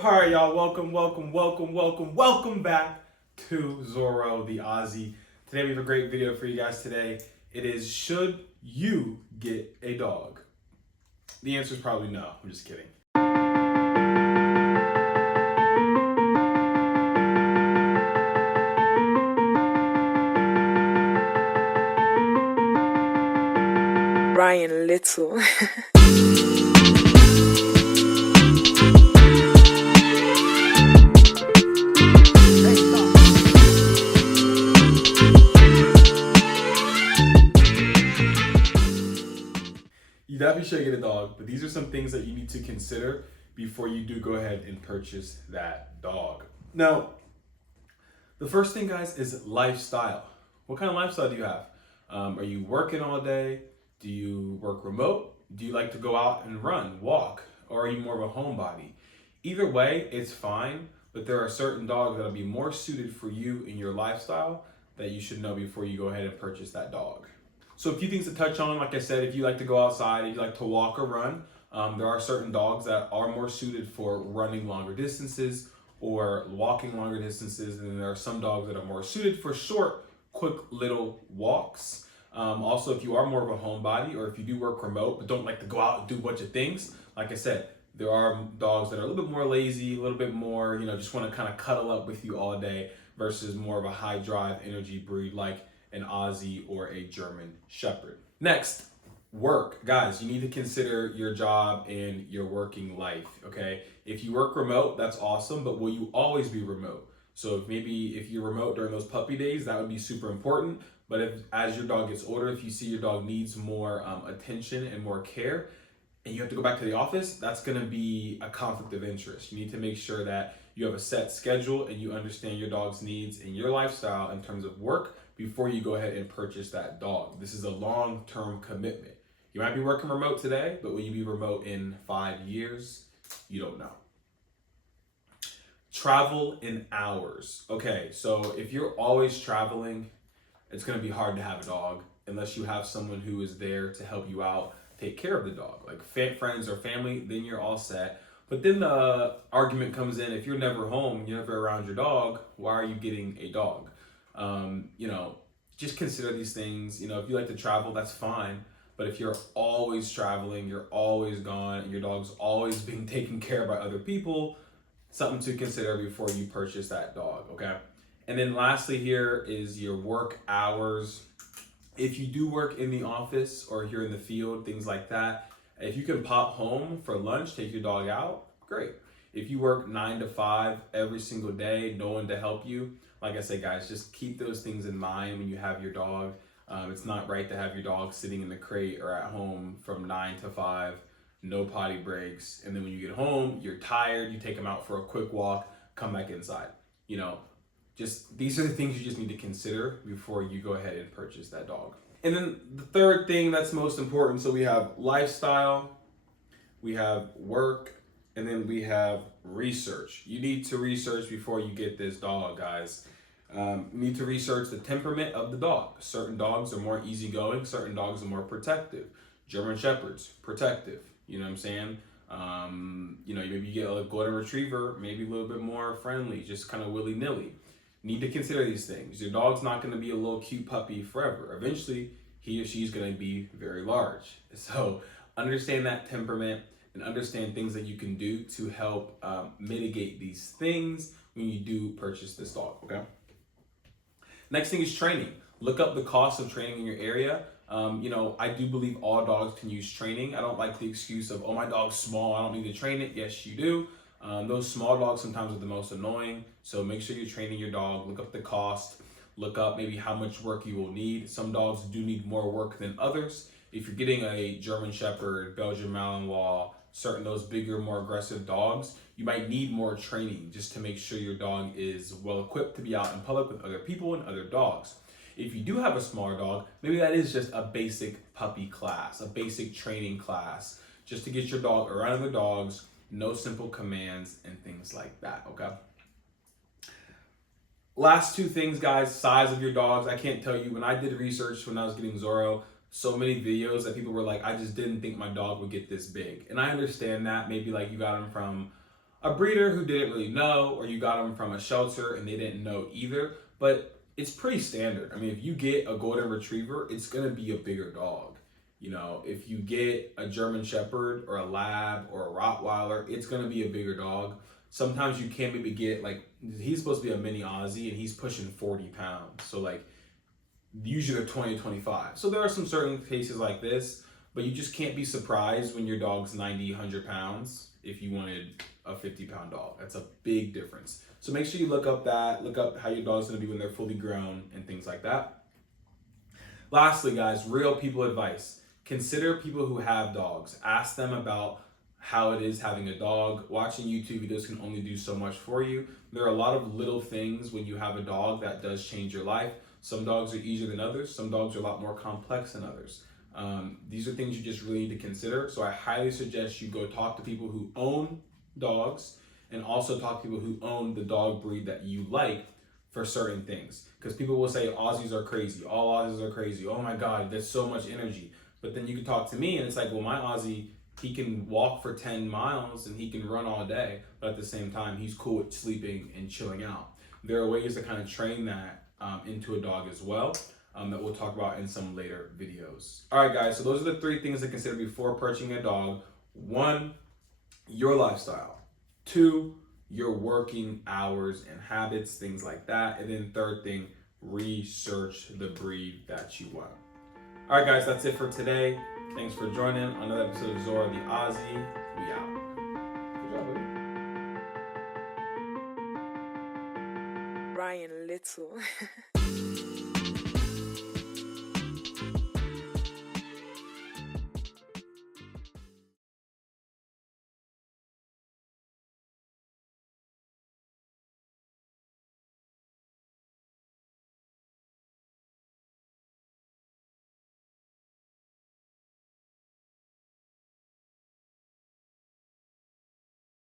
All right, y'all. Welcome back to Zorro the Aussie. Today we have a great video for you guys. Today it is: should you get a dog? The answer is probably no. I'm just kidding. Brian Little. You definitely should get a dog, but these are some things that you need to consider before you do go ahead and purchase that dog. Now, the first thing, guys, is lifestyle. What kind of lifestyle do you have? Are you working all day? Do you work remote? Do you like to go out and run, walk? Or are you more of a homebody? Either way, it's fine, but there are certain dogs that'll be more suited for you in your lifestyle that you should know before you go ahead and purchase that dog. So a few things to touch on, like I said, if you like to go outside, if you like to walk or run, there are certain dogs that are more suited for running longer distances or walking longer distances, and then there are some dogs that are more suited for short, quick little walks. Also, if you are more of a homebody or if you do work remote but don't like to go out and do a bunch of things, like I said, there are dogs that are a little bit more lazy, a little bit more, just want to kind of cuddle up with you all day versus more of a high drive energy breed like an Aussie or a German Shepherd. Next, work. Guys, you need to consider your job and your working life, okay? If you work remote, that's awesome, but will you always be remote? So if you're remote during those puppy days, that would be super important. But if as your dog gets older, if you see your dog needs more attention and more care, and you have to go back to the office, that's going to be a conflict of interest. You need to make sure that you have a set schedule and you understand your dog's needs and your lifestyle in terms of work before you go ahead and purchase that dog. This is a long-term commitment. You might be working remote today, but will you be remote in 5 years? You don't know. Travel in hours. Okay, so if you're always traveling, it's going to be hard to have a dog unless you have someone who is there to help you out, take care of the dog. Like friends or family, then you're all set. But then the argument comes in, if you're never home, you're never around your dog, why are you getting a dog? Just consider these things. If you like to travel, that's fine. But if you're always traveling, you're always gone, and your dog's always being taken care of by other people, something to consider before you purchase that dog, okay? And then lastly here is your work hours. If you do work in the office or you're in the field, things like that, if you can pop home for lunch, take your dog out, great. If you work 9 to 5 every single day, no one to help you, like I say, guys, just keep those things in mind when you have your dog. It's not right to have your dog sitting in the crate or at home from 9 to 5, no potty breaks. And then when you get home, you're tired, you take them out for a quick walk, come back inside. These are the things you just need to consider before you go ahead and purchase that dog. And then the third thing that's most important, so we have lifestyle, we have work, and then we have research. You need to research before you get this dog, guys. You need to research the temperament of the dog. Certain dogs are more easygoing, certain dogs are more protective. German Shepherds, protective, you know what I'm saying? Maybe you get a golden retriever, maybe a little bit more friendly, just kind of willy-nilly. Need to consider these things. Your dog's not going to be a little cute puppy forever. Eventually, he or she's going to be very large. So understand that temperament and understand things that you can do to help mitigate these things when you do purchase this dog, okay? Next thing is training. Look up the cost of training in your area. I do believe all dogs can use training. I don't like the excuse of, oh, my dog's small, I don't need to train it. Yes, you do. Those small dogs sometimes are the most annoying. So make sure you're training your dog. Look up the cost. Look up maybe how much work you will need. Some dogs do need more work than others. If you're getting a German Shepherd, Belgian Malinois, those bigger, more aggressive dogs, you might need more training just to make sure your dog is well equipped to be out in public with other people and other dogs. If you do have a smaller dog, maybe that is just a basic puppy class, a basic training class, just to get your dog around other dogs, no simple commands and things like that, okay? Last two things, guys, size of your dogs. I can't tell you, when I did research when I was getting Zorro, so many videos that people were like, I just didn't think my dog would get this big. And I understand that. Maybe like you got him from a breeder who didn't really know, or you got them from a shelter and they didn't know either. But it's pretty standard. I mean, if you get a golden retriever, it's gonna be a bigger dog. You know, if you get a German Shepherd or a Lab or a Rottweiler, it's gonna be a bigger dog. Sometimes you can't maybe get like, he's supposed to be a mini Aussie and he's pushing 40 pounds. So like usually they're 20 to 25. So there are some certain cases like this, but you just can't be surprised when your dog's 90, 100 pounds if you wanted a 50-pound dog. That's a big difference. So make sure you look up how your dog's gonna be when they're fully grown and things like that. Lastly, guys, real people advice. Consider people who have dogs. Ask them about how it is having a dog. Watching YouTube videos can only do so much for you. There are a lot of little things when you have a dog that does change your life. Some dogs are easier than others. Some dogs are a lot more complex than others. These are things you just really need to consider. So I highly suggest you go talk to people who own dogs and also talk to people who own the dog breed that you like for certain things. Because people will say Aussies are crazy. All Aussies are crazy. Oh my God, there's so much energy. But then you can talk to me and it's like, well, my Aussie, he can walk for 10 miles and he can run all day. But at the same time, he's cool with sleeping and chilling out. There are ways to kind of train that into a dog as well. That we'll talk about in some later videos. All right, guys, so those are the 3 things to consider before purchasing a dog. 1, your lifestyle. 2, your working hours and habits, things like that. And then 3rd thing, research the breed that you want. All right, guys, that's it for today. Thanks for joining another episode of Zora the Aussie. We out. Good job, buddy. Brian Little.